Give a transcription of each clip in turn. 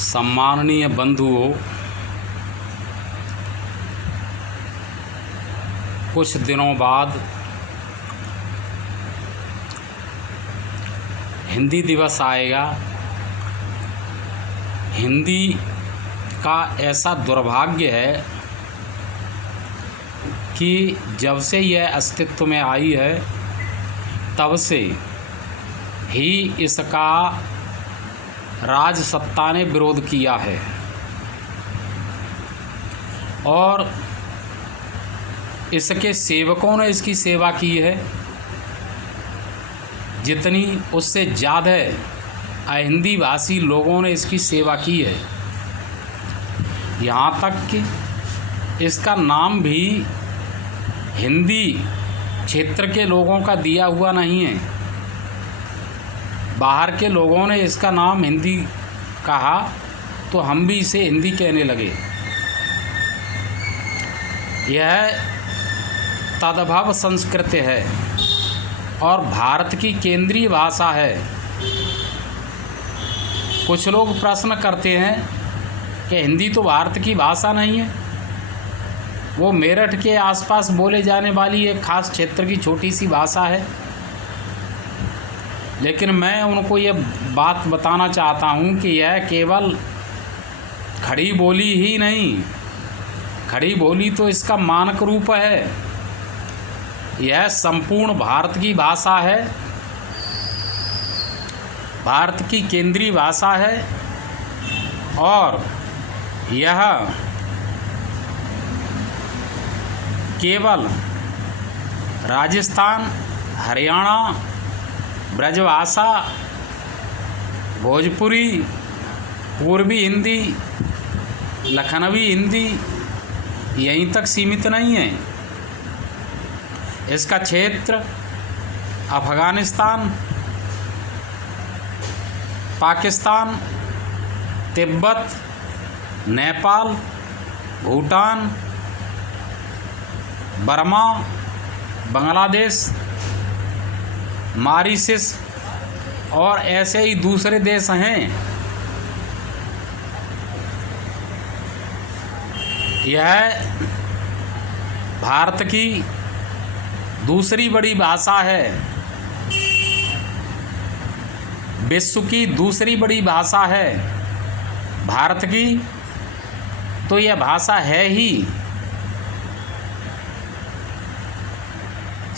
सम्माननीय बंधुओं, कुछ दिनों बाद हिंदी दिवस आएगा। हिंदी का ऐसा दुर्भाग्य है कि जब से यह अस्तित्व में आई है तब से ही इसका राजसत्ता ने विरोध किया है और इसके सेवकों ने इसकी सेवा की है जितनी उससे ज़्यादा अहिंदी भाषी लोगों ने इसकी सेवा की है। यहाँ तक कि इसका नाम भी हिंदी क्षेत्र के लोगों का दिया हुआ नहीं है। बाहर के लोगों ने इसका नाम हिंदी कहा तो हम भी इसे हिंदी कहने लगे। यह तद्भव संस्कृत है और भारत की केंद्रीय भाषा है। कुछ लोग प्रश्न करते हैं कि हिंदी तो भारत की भाषा नहीं है, वो मेरठ के आसपास बोले जाने वाली एक खास क्षेत्र की छोटी सी भाषा है। लेकिन मैं उनको ये बात बताना चाहता हूँ कि यह केवल खड़ी बोली ही नहीं, खड़ी बोली तो इसका मानक रूप है। यह संपूर्ण भारत की भाषा है, भारत की केंद्रीय भाषा है और यह केवल राजस्थान, हरियाणा, ब्रजभाषा, भोजपुरी, पूर्वी हिंदी, लखनवी हिंदी यहीं तक सीमित नहीं है। इसका क्षेत्र अफ़गानिस्तान, पाकिस्तान, तिब्बत, नेपाल, भूटान, बर्मा, बांग्लादेश, मॉरिशस और ऐसे ही दूसरे देश हैं। यह भारत की दूसरी बड़ी भाषा है, विश्व की दूसरी बड़ी भाषा है भारत की, तो यह भाषा है ही।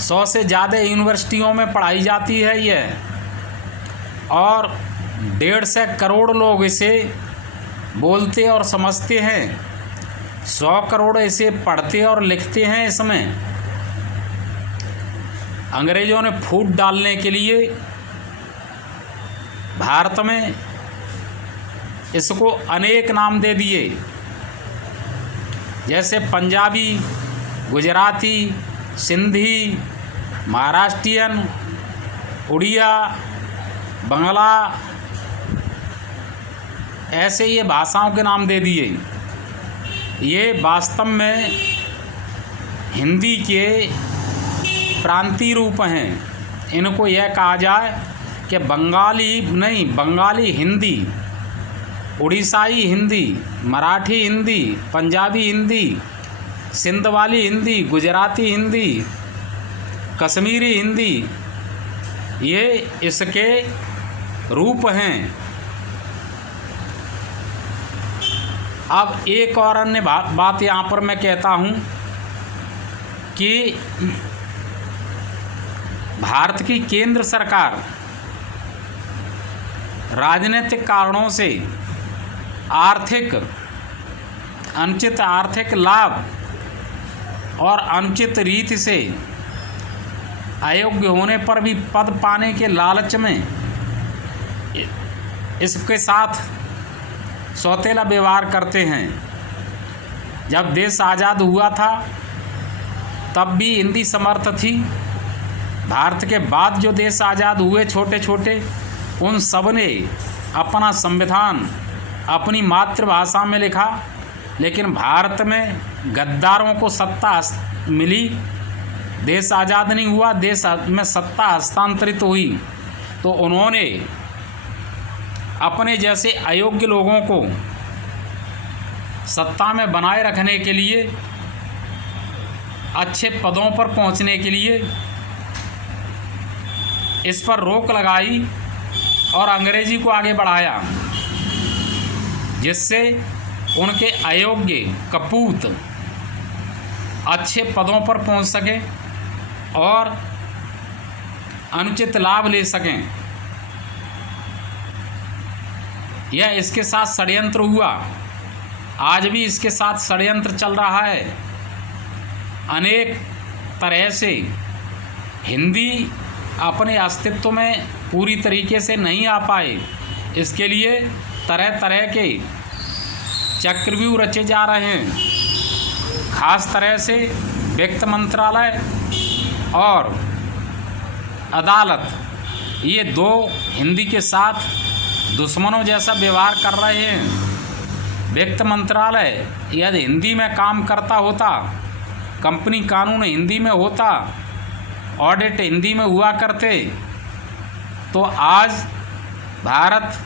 100 से ज़्यादा यूनिवर्सिटियों में पढ़ाई जाती है यह और 150 करोड़ लोग इसे बोलते और समझते हैं। 100 करोड़ इसे पढ़ते और लिखते हैं। इसमें अंग्रेज़ों ने फूट डालने के लिए भारत में इसको अनेक नाम दे दिए, जैसे पंजाबी, गुजराती, सिंधी, महाराष्ट्रियन, उड़िया, बंगला, ऐसे ये भाषाओं के नाम दे दिए। ये वास्तव में हिंदी के प्रांतीय रूप हैं। इनको यह कहा जाए कि बंगाली नहीं, बंगाली हिंदी, उड़ीसाई हिंदी, मराठी हिंदी, पंजाबी हिंदी, सिंध वाली हिंदी, गुजराती हिंदी, कश्मीरी हिंदी, ये इसके रूप हैं। अब एक और अन्य बात यहाँ पर मैं कहता हूँ कि भारत की केंद्र सरकार राजनीतिक कारणों से अनुचित आर्थिक लाभ और अनुचित रीति से अयोग्य होने पर भी पद पाने के लालच में इसके साथ सौतेला व्यवहार करते हैं। जब देश आज़ाद हुआ था तब भी हिंदी समर्थ थी। भारत के बाद जो देश आज़ाद हुए छोटे छोटे, उन सब ने अपना संविधान अपनी मातृभाषा में लिखा, लेकिन भारत में गद्दारों को सत्ता मिली, देश आज़ाद नहीं हुआ, देश में सत्ता हस्तांतरित हुई, तो उन्होंने अपने जैसे अयोग्य लोगों को सत्ता में बनाए रखने के लिए, अच्छे पदों पर पहुंचने के लिए इस पर रोक लगाई और अंग्रेजी को आगे बढ़ाया, जिससे उनके अयोग्य कपूत अच्छे पदों पर पहुंच सकें और अनुचित लाभ ले सकें। यह इसके साथ षड्यंत्र हुआ, आज भी इसके साथ षड्यंत्र चल रहा है। अनेक तरह से हिंदी अपने अस्तित्व में पूरी तरीके से नहीं आ पाए, इसके लिए तरह तरह के चक्रव्यूह रचे जा रहे हैं। खास तरह से वित्त मंत्रालय और अदालत, ये दो हिंदी के साथ दुश्मनों जैसा व्यवहार कर रहे हैं। वित्त मंत्रालय यदि हिंदी में काम करता होता, कंपनी कानून हिंदी में होता, ऑडिट हिंदी में हुआ करते, तो आज भारत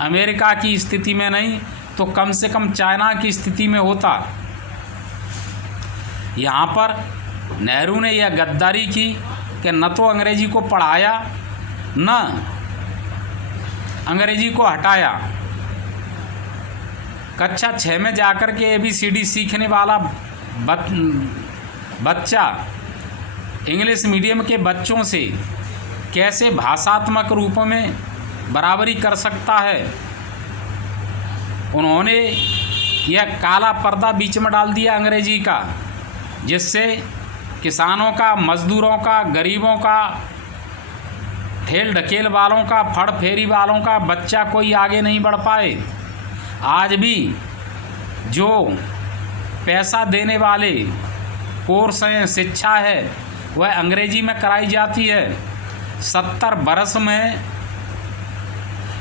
अमेरिका की स्थिति में नहीं तो कम से कम चाइना की स्थिति में होता। यहाँ पर नेहरू ने यह गद्दारी की कि न तो अंग्रेजी को पढ़ाया, न अंग्रेजी को हटाया। कक्षा 6 में जाकर के ABCD सीखने वाला बच्चा इंग्लिश मीडियम के बच्चों से कैसे भाषात्मक रूप में बराबरी कर सकता है। उन्होंने यह काला पर्दा बीच में डाल दिया अंग्रेजी का, जिससे किसानों का, मजदूरों का, गरीबों का, ठेल ढकेल वालों का, फड़ फेरी वालों का बच्चा कोई आगे नहीं बढ़ पाए। आज भी जो पैसा देने वाले कोर्स हैं, शिक्षा है, वह अंग्रेजी में कराई जाती है। 70 बरस में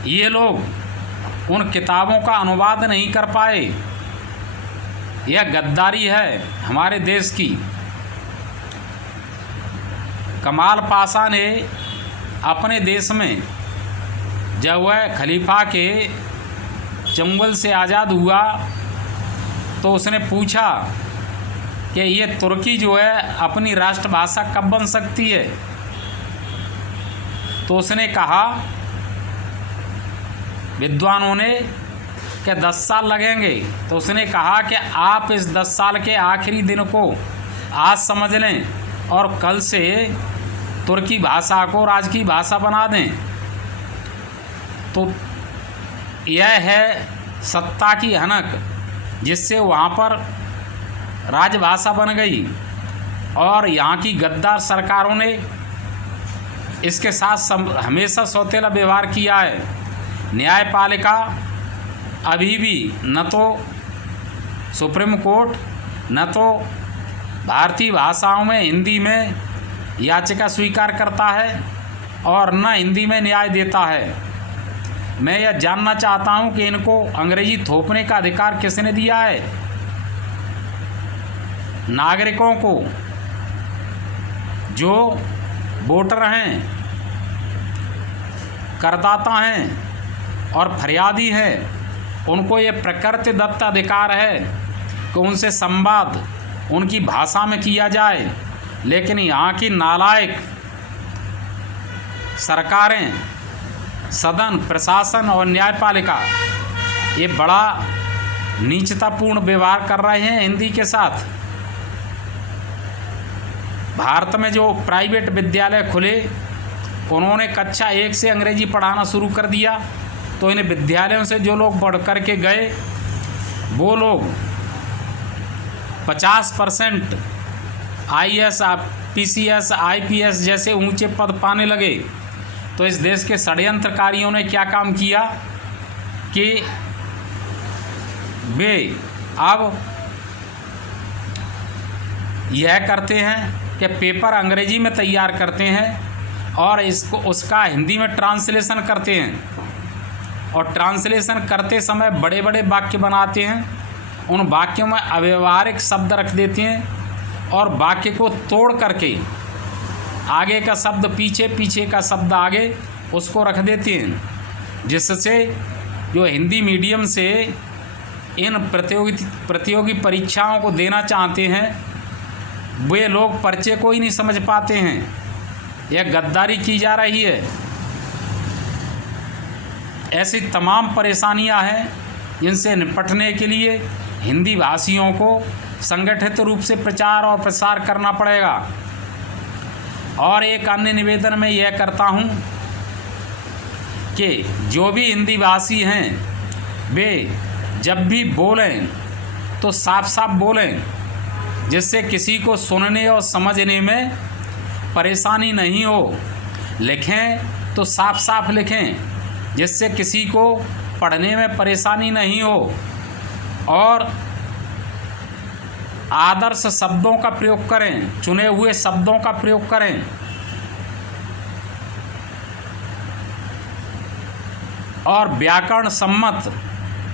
ये लोग उन किताबों का अनुवाद नहीं कर पाए। यह गद्दारी है हमारे देश की। कमाल पाशा ने अपने देश में जब वह खलीफा के चंगुल से आज़ाद हुआ तो उसने पूछा कि ये तुर्की जो है अपनी राष्ट्रभाषा कब बन सकती है। तो उसने कहा विद्वानों ने कि 10 साल लगेंगे। तो उसने कहा कि आप इस 10 साल के आखिरी दिन को आज समझ लें और कल से तुर्की भाषा को राजकीय भाषा बना दें। तो यह है सत्ता की हनक, जिससे वहाँ पर राजभाषा बन गई और यहाँ की गद्दार सरकारों ने इसके साथ हमेशा सौतेला व्यवहार किया है। न्यायपालिका अभी भी न तो सुप्रीम कोर्ट, न तो भारतीय भाषाओं में हिंदी में याचिका स्वीकार करता है और न हिंदी में न्याय देता है। मैं यह जानना चाहता हूं कि इनको अंग्रेजी थोपने का अधिकार किसने दिया है। नागरिकों को, जो वोटर हैं, करदाता हैं और फरियादी हैं, उनको ये प्रकृति दत्त अधिकार है कि उनसे संवाद उनकी भाषा में किया जाए। लेकिन यहाँ की नालायक सरकारें, सदन, प्रशासन और न्यायपालिका ये बड़ा नीचतापूर्ण व्यवहार कर रहे हैं हिंदी के साथ। भारत में जो प्राइवेट विद्यालय खुले, उन्होंने कक्षा 1 से अंग्रेजी पढ़ाना शुरू कर दिया, तो इन विद्यालयों से जो लोग बढ़ कर के गए, वो लोग 50% IAS, PCS, IPS जैसे ऊंचे पद पाने लगे। तो इस देश के षड्यंत्रकारियों ने क्या काम किया कि वे अब यह करते हैं कि पेपर अंग्रेजी में तैयार करते हैं और इसको उसका हिंदी में ट्रांसलेशन करते हैं और ट्रांसलेशन करते समय बड़े बड़े वाक्य बनाते हैं। उन वाक्यों में अव्यवहारिक शब्द रख देते हैं और वाक्य को तोड़ करके आगे का शब्द पीछे, पीछे का शब्द आगे, उसको रख देते हैं, जिससे जो हिंदी मीडियम से इन प्रतियोगी परीक्षाओं को देना चाहते हैं वे लोग पर्चे को ही नहीं समझ पाते हैं। यह गद्दारी की जा रही है। ऐसी तमाम परेशानियां हैं जिनसे निपटने के लिए हिंदी भाषियों को संगठित रूप से प्रचार और प्रसार करना पड़ेगा। और एक अन्य निवेदन मैं यह करता हूं कि जो भी हिंदी भाषी हैं वे जब भी बोलें तो साफ साफ बोलें, जिससे किसी को सुनने और समझने में परेशानी नहीं हो। लिखें तो साफ साफ लिखें, जिससे किसी को पढ़ने में परेशानी नहीं हो। और आदर्श शब्दों का प्रयोग करें, चुने हुए शब्दों का प्रयोग करें। और व्याकरण सम्मत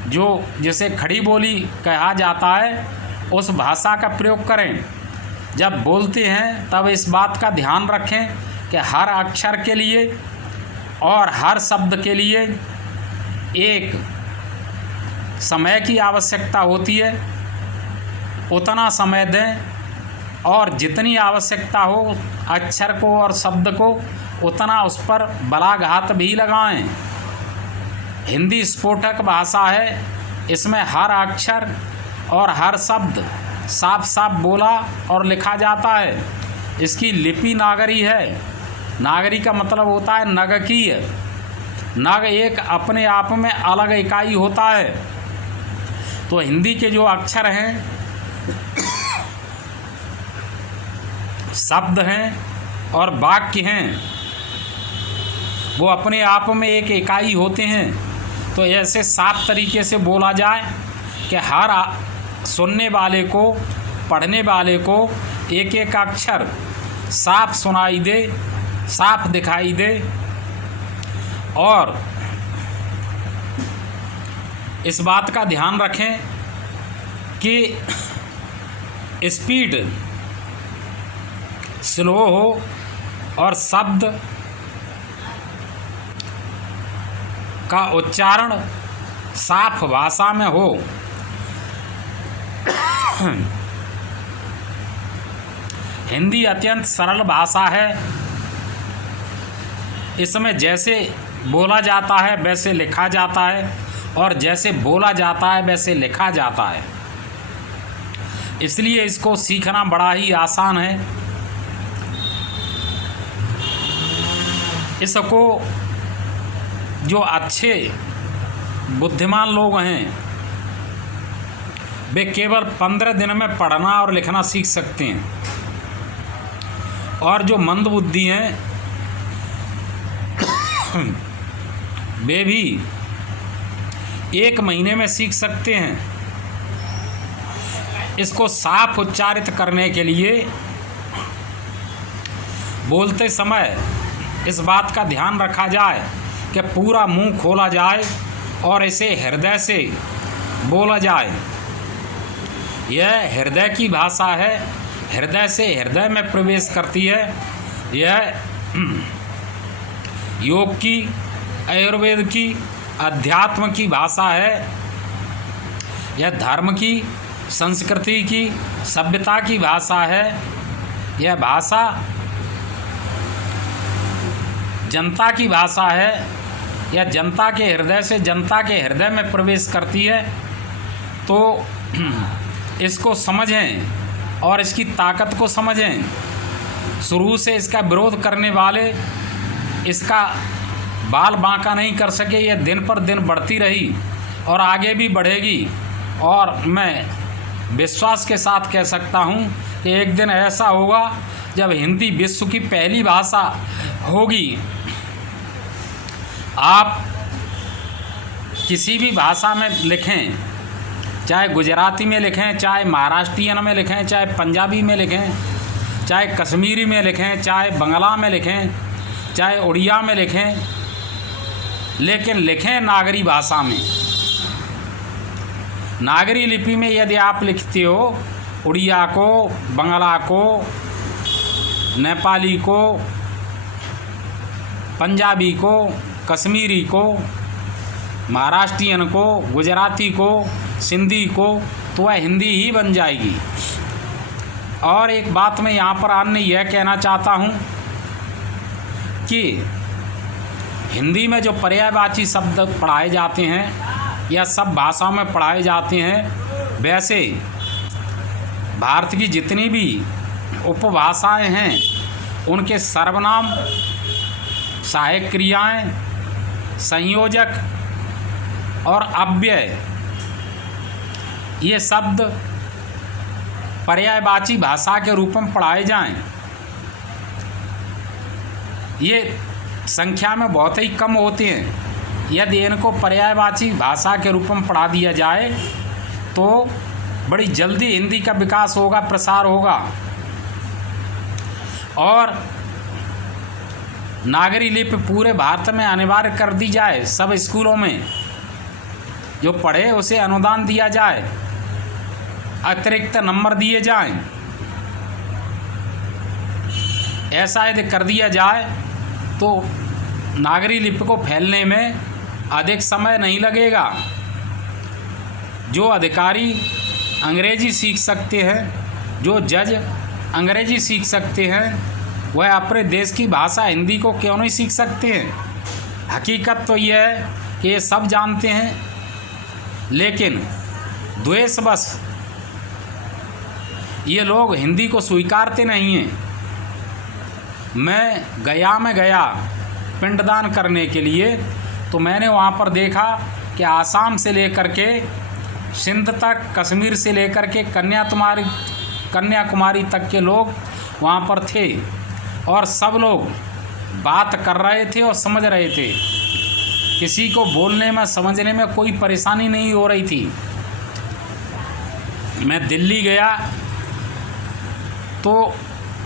जो जिसे खड़ी बोली कहा जाता है उस भाषा का प्रयोग करें। जब बोलते हैं तब इस बात का ध्यान रखें कि हर अक्षर के लिए और हर शब्द के लिए एक समय की आवश्यकता होती है, उतना समय दें। और जितनी आवश्यकता हो अक्षर को और शब्द को उतना उस पर बलाघात भी लगाएं। हिंदी स्फोटक भाषा है, इसमें हर अक्षर और हर शब्द साफ साफ बोला और लिखा जाता है। इसकी लिपि नागरी है। नागरी का मतलब होता है नगकीय। नग एक अपने आप में अलग इकाई होता है। तो हिंदी के जो अक्षर हैं, शब्द हैं और वाक्य हैं, वो अपने आप में एक इकाई होते हैं। तो ऐसे साफ तरीके से बोला जाए कि हर सुनने वाले को, पढ़ने वाले को एक एक अक्षर साफ सुनाई दे, साफ दिखाई दे। और इस बात का ध्यान रखें कि स्पीड स्लो हो और शब्द का उच्चारण साफ भाषा में हो। हिंदी अत्यंत सरल भाषा है। इसमें जैसे बोला जाता है वैसे लिखा जाता है, और जैसे बोला जाता है वैसे लिखा जाता है। इसलिए इसको सीखना बड़ा ही आसान है। इसको जो अच्छे बुद्धिमान लोग हैं वे केवल 15 दिन में पढ़ना और लिखना सीख सकते हैं, और जो मंदबुद्धि हैं वे भी 1 महीने में सीख सकते हैं। इसको साफ उच्चारित करने के लिए बोलते समय इस बात का ध्यान रखा जाए कि पूरा मुंह खोला जाए और इसे हृदय से बोला जाए। यह हृदय की भाषा है, हृदय से हृदय में प्रवेश करती है। यह योग की, आयुर्वेद की, अध्यात्म की भाषा है। यह धर्म की, संस्कृति की, सभ्यता की भाषा है। यह भाषा जनता की भाषा है। यह जनता के हृदय से जनता के हृदय में प्रवेश करती है। तो इसको समझें और इसकी ताकत को समझें। शुरू से इसका विरोध करने वाले इसका बाल बांका नहीं कर सके। यह दिन पर दिन बढ़ती रही और आगे भी बढ़ेगी। और मैं विश्वास के साथ कह सकता हूँ कि एक दिन ऐसा होगा जब हिंदी विश्व की पहली भाषा होगी। आप किसी भी भाषा में लिखें, चाहे गुजराती में लिखें, चाहे महाराष्ट्रियन में लिखें, चाहे पंजाबी में लिखें, चाहे कश्मीरी में लिखें, चाहे बंगला में लिखें, चाहे उड़िया में लिखें, लेकिन लिखें नागरी भाषा में। नागरी लिपि में यदि आप लिखते हो उड़िया को, बंगला को, नेपाली को, पंजाबी को, कश्मीरी को, महाराष्ट्रियन को, गुजराती को, सिंधी को, तो वह हिंदी ही बन जाएगी। और एक बात मैं यहाँ पर अन्य यह कहना चाहता हूँ कि हिंदी में जो पर्यायवाची शब्द पढ़ाए जाते हैं या सब भाषाओं में पढ़ाए जाते हैं, वैसे भारत की जितनी भी उपभाषाएं हैं उनके सर्वनाम, सहायक क्रियाएं, संयोजक और अव्यय, ये शब्द पर्यायवाची भाषा के रूप में पढ़ाए जाएं। ये संख्या में बहुत ही कम होते हैं। यदि इनको पर्यायवाची भाषा के रूप में पढ़ा दिया जाए तो बड़ी जल्दी हिंदी का विकास होगा, प्रसार होगा। और नागरी लिपि पूरे भारत में अनिवार्य कर दी जाए, सब स्कूलों में जो पढ़े उसे अनुदान दिया जाए, अतिरिक्त नंबर दिए जाएं। ऐसा यदि कर दिया जाए तो नागरी लिपि को फैलने में अधिक समय नहीं लगेगा। जो अधिकारी अंग्रेजी सीख सकते हैं, जो जज अंग्रेजी सीख सकते हैं, वह अपने देश की भाषा हिंदी को क्यों नहीं सीख सकते हैं। हकीकत तो यह है कि ये सब जानते हैं, लेकिन द्वेषवश ये लोग हिंदी को स्वीकारते नहीं हैं। मैं गया पिंडदान करने के लिए, तो मैंने वहाँ पर देखा कि आसाम से लेकर के सिंध तक, कश्मीर से लेकर के कन्याकुमारी तक के लोग वहाँ पर थे और सब लोग बात कर रहे थे और समझ रहे थे। किसी को बोलने में, समझने में कोई परेशानी नहीं हो रही थी। मैं दिल्ली गया तो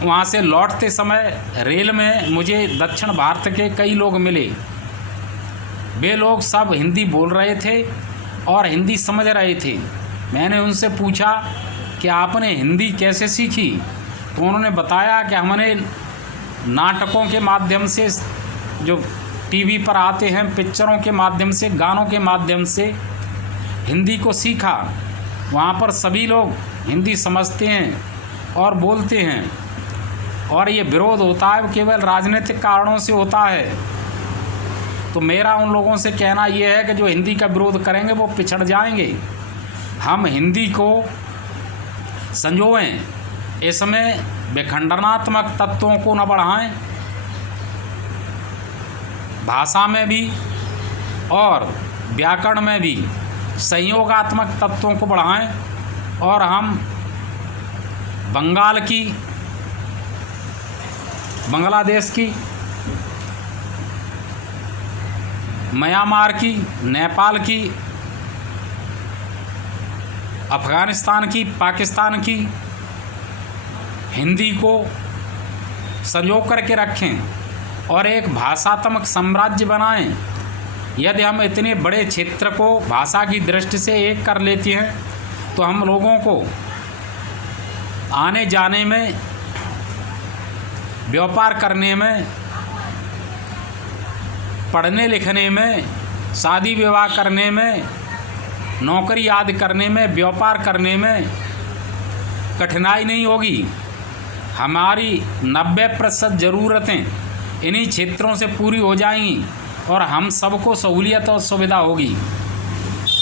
वहाँ से लौटते समय रेल में मुझे दक्षिण भारत के कई लोग मिले। वे लोग सब हिंदी बोल रहे थे और हिंदी समझ रहे थे। मैंने उनसे पूछा कि आपने हिंदी कैसे सीखी, तो उन्होंने बताया कि हमने नाटकों के माध्यम से, जो टीवी पर आते हैं, पिक्चरों के माध्यम से, गानों के माध्यम से हिंदी को सीखा। वहाँ पर सभी लोग हिंदी समझते हैं और बोलते हैं, और ये विरोध होता है केवल राजनीतिक कारणों से होता है। तो मेरा उन लोगों से कहना यह है कि जो हिंदी का विरोध करेंगे वो पिछड़ जाएंगे। हम हिंदी को संजोएं, इसमें विखंडनात्मक तत्वों को न बढ़ाएं, भाषा में भी और व्याकरण में भी संयोगात्मक तत्वों को बढ़ाएं। और हम बंगाल की, बांग्लादेश की, म्यांमार की, नेपाल की, अफ़गानिस्तान की, पाकिस्तान की हिंदी को संजो करके रखें और एक भाषात्मक साम्राज्य बनाएं। यदि हम इतने बड़े क्षेत्र को भाषा की दृष्टि से एक कर लेते हैं तो हम लोगों को आने जाने में, व्यापार करने में, पढ़ने लिखने में, शादी विवाह करने में, नौकरी आदि करने में, व्यापार करने में कठिनाई नहीं होगी। हमारी 90% ज़रूरतें इन्हीं क्षेत्रों से पूरी हो जाएंगी और हम सबको सहूलियत और सुविधा होगी।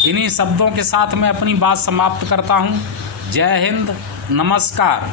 इन्हीं शब्दों के साथ मैं अपनी बात समाप्त करता हूँ। जय हिंद, नमस्कार।